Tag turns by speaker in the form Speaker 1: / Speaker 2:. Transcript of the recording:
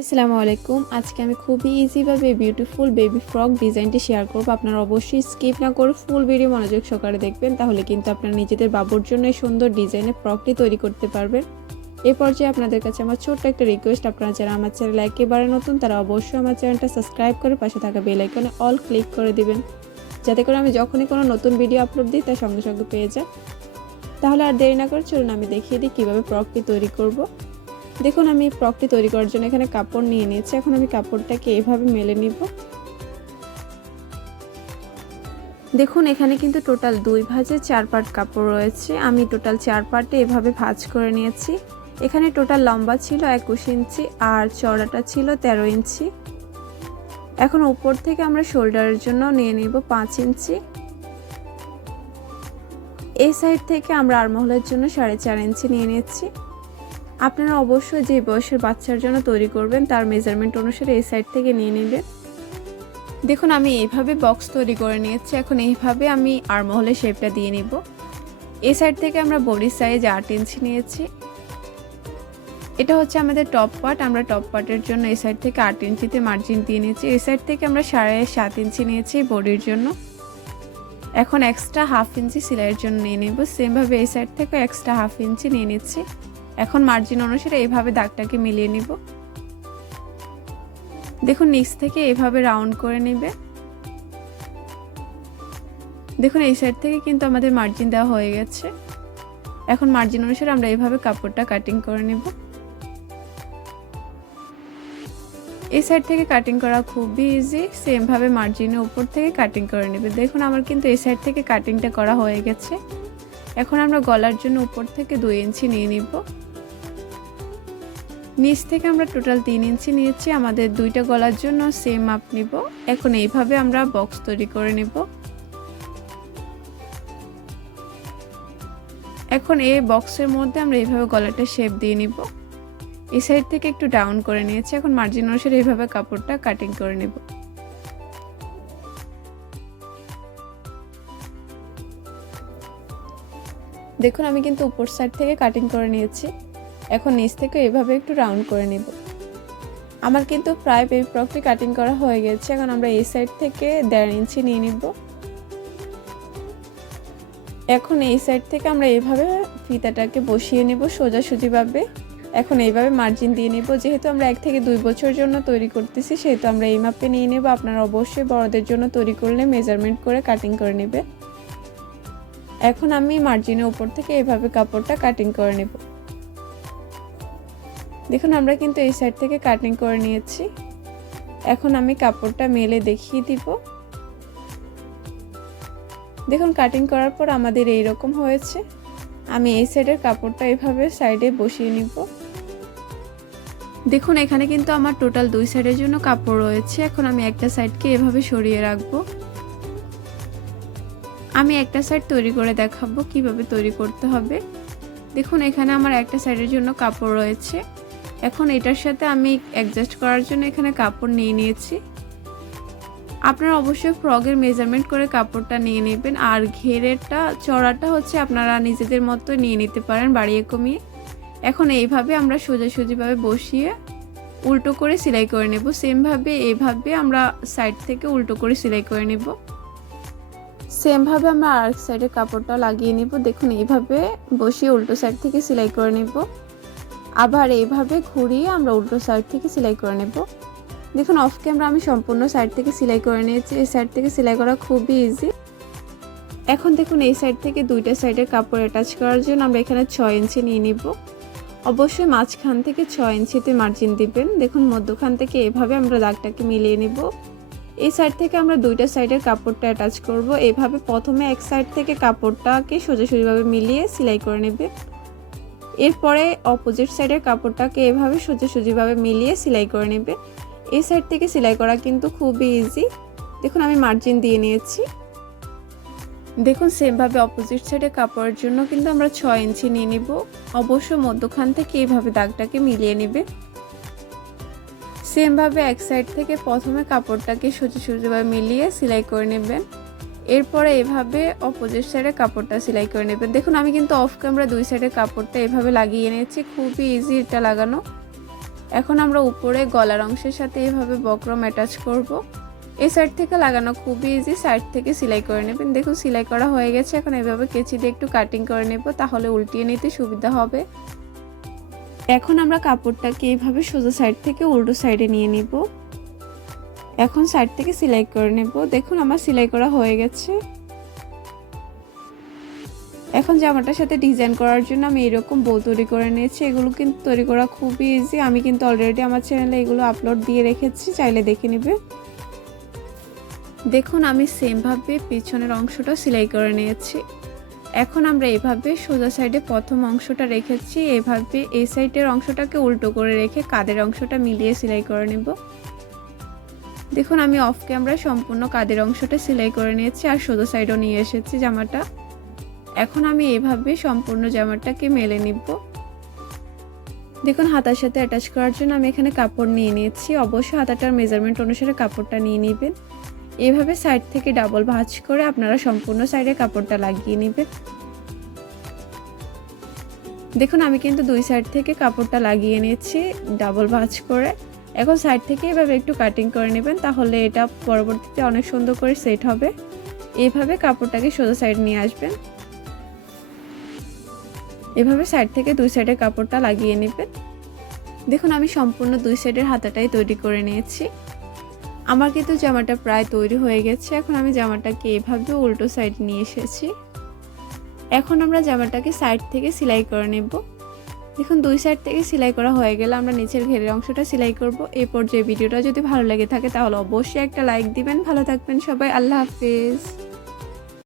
Speaker 1: আসসালামু আলাইকুম। আজকে আমি খুবই ইজিভাবে বিউটিফুল বেবি ফ্রক ডিজাইনটি শেয়ার করব। আপনারা অবশ্যই স্কিপ না করে ফুল ভিডিও মনোযোগ সহকারে দেখবেন, তাহলে কিন্তু আপনারা নিজেদের বাবুর জন্য সুন্দর ডিজাইনের ফ্রকটি তৈরি করতে পারবেন। এ পর্যায়ে আপনাদের কাছে আমার ছোট্ট একটা রিকোয়েস্ট আপনারা যারা আমার চ্যানেল একেবারে নতুন, তারা অবশ্যই আমার চ্যানেলটা সাবস্ক্রাইব করে পাশে থাকা বেল আইকনে অল ক্লিক করে দিবেন। যাতে করে আমি যখনই কোনো নতুন ভিডিও আপলোড দিই, তার সঙ্গে সঙ্গে পেয়ে যাই। তাহলে আর দেরি না করে চলুন আমি দেখিয়ে দিই কীভাবে ফ্রকটি তৈরি করব। দেখুন, আমি ফ্রকটি তৈরি করার জন্য এখানে কাপড় নিয়ে নিয়েছি। এখন আমি কাপড়টাকে এভাবে মেলে নিব। দেখুন, এখানে কিন্তু টোটাল দুই ভাজে চার পার্ট কাপড় রয়েছে। আমি টোটাল চার পার্টে এভাবে ভাজ করে নিয়েছি। এখানে টোটাল লম্বা ছিল একুশ ইঞ্চি, আর চড়াটা ছিল তেরো ইঞ্চি। এখন উপর থেকে আমরা শোল্ডারের জন্য নিয়ে নিব পাঁচ ইঞ্চি। এই সাইড থেকে আমরা আরমহলের জন্য সাড়ে চার ইঞ্চি নিয়ে নিচ্ছি। আপনারা অবশ্যই যে বয়সের বাচ্চার জন্য তৈরি করবেন, তার মেজারমেন্ট অনুসারে এই সাইড থেকে নিয়ে নেবেন। দেখুন, আমি এইভাবে বক্স তৈরি করে নিয়েছি। এখন এইভাবে আমি আরমহলের শেপটা দিয়ে নিব। এই সাইড থেকে আমরা বডি সাইজ আট ইঞ্চি নিয়েছি। এটা হচ্ছে আমাদের টপ পার্ট আমরা টপ পার্টের জন্য এই সাইড থেকে আট ইঞ্চিতে মার্জিন দিয়ে নিয়েছি। এই সাইড থেকে আমরা সাড়ে সাত ইঞ্চি নিয়েছি বডির জন্য। এখন এক্সট্রা হাফ ইঞ্চি সেলাইয়ের জন্য নিয়ে নেব। সেমভাবে এই সাইড থেকে এক্সট্রা হাফ ইঞ্চি নিয়ে নিচ্ছি। এখন মার্জিন অনুসারে এইভাবে দাগটাকে মিলিয়ে নিব। দেখুন, নিচ থেকে এভাবে রাউন্ড করে নেবে। দেখুন, এই সাইড থেকে কিন্তু আমাদের মার্জিন দেওয়া হয়ে গেছে। এখন মার্জিন অনুসারে আমরা এইভাবে কাপড়টা কাটিং করে নেব। এই সাইড থেকে কাটিং করা খুবই ইজি সেমভাবে মার্জিনের উপর থেকে কাটিং করে নেবে। দেখুন, আমার কিন্তু এই সাইড থেকে কাটিংটা করা হয়ে গেছে। এখন আমরা গলার জন্য উপর থেকে দুই ইঞ্চি নিয়ে নিব। নিচ থেকে আমরা টোটাল তিন ইঞ্চি নিয়েছি। আমাদের দুইটা গলার জন্য সেম মাপ নিব। এখন এইভাবে আমরা বক্স তৈরি করে নেব। এখন এই বক্সের মধ্যে আমরা এইভাবে গলাটা শেপ দিয়ে নিব। এই সাইড থেকে একটু ডাউন করে নিয়েছি। এখন মার্জিন অনুসারে এইভাবে কাপড়টা কাটিং করে নেব। দেখুন, আমি কিন্তু উপর সাইড থেকে কাটিং করে নিয়েছি। এখন নিচ থেকে এভাবে একটু রাউন্ড করে নেব। আমার কিন্তু প্রায় বেবি ফ্রকটি কাটিং করা হয়ে গেছে। এখন আমরা এই সাইড থেকে দেড় ইঞ্চি নিয়ে নিব। এখন এই সাইড থেকে আমরা এইভাবে ফিতাটাকে বসিয়ে নেব সোজাসুজিভাবে। এখন এইভাবে মার্জিন দিয়ে নেব। যেহেতু আমরা এক থেকে দুই বছর জন্য তৈরি করতেছি, সেহেতু আমরা এই মাপে নিয়ে নেব। আপনারা অবশ্যই বড়দের জন্য তৈরি করলে মেজারমেন্ট করে কাটিং করে নেবে। এখন আমি মার্জিনের উপর থেকে এভাবে কাপড়টা কাটিং করে নেব। দেখুন, আমরা কিন্তু এই সাইড থেকে কাটিং করে নিয়েছি। এখন আমি কাপড়টা মেলে দেখিয়ে দিব। দেখুন কাটিং করার পর আমাদের এই রকম হয়েছে। আমি এই সাইডের কাপড়টা এভাবে সাইডে বসিয়ে নিব। দেখুন, এখানে কিন্তু আমার টোটাল দুই সাইডের জন্য কাপড় রয়েছে। এখন আমি একটা সাইডকে এভাবে সরিয়ে রাখব। আমি একটা সাইড তৈরি করে দেখাবো, কীভাবে তৈরি করতে হবে। দেখুন, এখানে আমার একটা সাইডের জন্য কাপড় রয়েছে। এখন এটার সাথে আমি অ্যাডজাস্ট করার জন্য এখানে কাপড় নিয়ে নিয়েছি। আপনারা অবশ্যই ফ্রগের মেজারমেন্ট করে কাপড়টা নিয়ে নেবেন। আর ঘেরেরটা, চড়াটা হচ্ছে আপনারা নিজেদের মতো নিয়ে নিতে পারেন বাড়িয়ে কমিয়ে। এখন এইভাবে আমরা সোজাসুজিভাবে বসিয়ে উল্টো করে সেলাই করে নেব। সেমভাবে এইভাবে আমরা সাইড থেকে উল্টো করে সেলাই করে নেব। সেমভাবে আমরা আরেক সাইডের কাপড়টা লাগিয়ে নেব। দেখুন, এইভাবে বসিয়ে উল্টো সাইড থেকে সেলাই করে নেব। আবার এইভাবে ঘুরিয়ে আমরা উল্টো সাইড থেকে সেলাই করে নেব। দেখুন অফ ক্যামেরা আমি সম্পূর্ণ সাইড থেকে সেলাই করে নিয়েছি। এই সাইড থেকে সেলাই করা খুবই ইজি এখন দেখুন, এই সাইড থেকে দুইটা সাইডের কাপড় অ্যাটাচ করার জন্য আমরা এখানে ছয় ইঞ্চি নিয়ে নিব। অবশ্যই মাঝখান থেকে ছয় ইঞ্চিতে মার্জিন দিবেন। দেখুন, মধ্যখান থেকে এভাবে আমরা দাগটাকে মিলিয়ে নিব। এই সাইড থেকে আমরা দুইটা সাইডের কাপড়টা অ্যাটাচ করব। এভাবে প্রথমে এক সাইড থেকে কাপড়টাকে সোজাসুজিভাবে মিলিয়ে সেলাই করে নেবে। এরপরে অপোজিট সাইডের কাপড়টাকে এভাবে সোজাসুজিভাবে মিলিয়ে সেলাই করে নেবে। এই সাইড থেকে সেলাই করা কিন্তু খুবই ইজি দেখুন, আমি মার্জিন দিয়ে নিয়েছি। দেখুন সেমভাবে অপোজিট সাইডে কাপড়ের জন্য কিন্তু আমরা ছয় ইঞ্চি নিয়ে নিব। অবশ্য মধ্যখান থেকে এইভাবে দাগটাকে মিলিয়ে নেবে। সেমভাবে এক সাইড থেকে প্রথমে কাপড়টাকে সোজা সোজাভাবে মিলিয়ে সেলাই করে নেবেন। এরপরে এভাবে অপোজিট সাইডে কাপড়টা সেলাই করে নেবেন। দেখুন, আমি কিন্তু অফ ক্যামেরা দুই সাইডে কাপড়টা এভাবে লাগিয়ে নিয়েছি খুবই ইজি এটা লাগানো। এখন আমরা উপরে গলার অংশের সাথে এভাবে বক্রম অ্যাটাচ করব। এই সাইড থেকে লাগানো খুবই ইজি সাইড থেকে সেলাই করে নেবেন। দেখুন, সেলাই করা হয়ে গেছে। এখন এভাবে কেচি দিয়ে একটু কাটিং করে নেব, তাহলে উল্টিয়ে নিতে সুবিধা হবে। এখন আমরা কাপড়টাকে এইভাবে সোজা সাইড থেকে উল্টো সাইডে নিয়ে নিব। এখন সাইড থেকে সেলাই করে নেব। দেখুন, আমার সেলাই করা হয়ে গেছে। এখন জামাটার সাথে ডিজাইন করার জন্য আমি এরকম বউ তৈরি করে নিয়েছি। এগুলো কিন্তু তৈরি করা খুবই ইজি আমি কিন্তু অলরেডি আমার চ্যানেলে এগুলো আপলোড দিয়ে রেখেছি। চাইলে দেখে নেবে। দেখুন, আমি সেমভাবে পিছনের অংশটা সেলাই করে নিয়েছি। এখন আমরা এভাবে সোজা সাইডে প্রথম অংশটা রেখেছি। এভাবে এই সাইডের অংশটাকে উল্টো করে রেখে কাদের অংশটা মিলিয়ে সেলাই করে নেব। দেখুন, আমি অফ ক্যামেরা সম্পূর্ণ কাদের অংশটা সেলাই করে নিয়েছি আর সোজা সাইডও নিয়ে এসেছি জামাটা। এখন আমি এভাবে সম্পূর্ণ জামাটাকে মেলে নিব। দেখুন, হাতার সাথে অ্যাটাচ করার জন্য আমি এখানে কাপড় নিয়ে নিয়েছি। অবশ্যই হাতাটার মেজারমেন্ট অনুসারে কাপড়টা নিয়ে নেবেন। এভাবে সাইড থেকে ডাবল ভাঁজ করে আপনারা সম্পূর্ণ সাইডে কাপড়টা লাগিয়ে নেবেন। দেখুন, আমি কিন্তু দুই সাইড থেকে কাপড়টা লাগিয়ে নিয়েছি ডাবল ভাঁজ করে। এখন সাইড থেকে এভাবে একটু কাটিং করে নেবেন, তাহলে এটা পরবর্তীতে অনেক সুন্দর করে সেট হবে। এভাবে কাপড়টাকে সোজা সাইড নিয়ে আসবেন। এভাবে সাইড থেকে দুই সাইডে কাপড়টা লাগিয়ে নেবেন। দেখুন, আমি সম্পূর্ণ দুই সাইডের হাতাটাই তৈরি করে নিয়েছি। আমার কিন্তু জামাটা প্রায় তৈরি হয়ে গেছে। এখন আমি জামাটাকে এভাবে উল্টো সাইড নিয়ে এসেছি। এখন আমরা জামাটাকে সাইড থেকে সেলাই করে নেব। দেখুন, দুই সাইড থেকে সেলাই করা হয়ে গেলে আমরা নিচের ঘেরের অংশটা সেলাই করব। এই পর্যায়ে ভিডিওটা যদি ভালো লেগে থাকে তাহলে অবশ্যই একটা লাইক দিবেন। ভালো থাকবেন সবাই। আল্লাহ হাফিজ।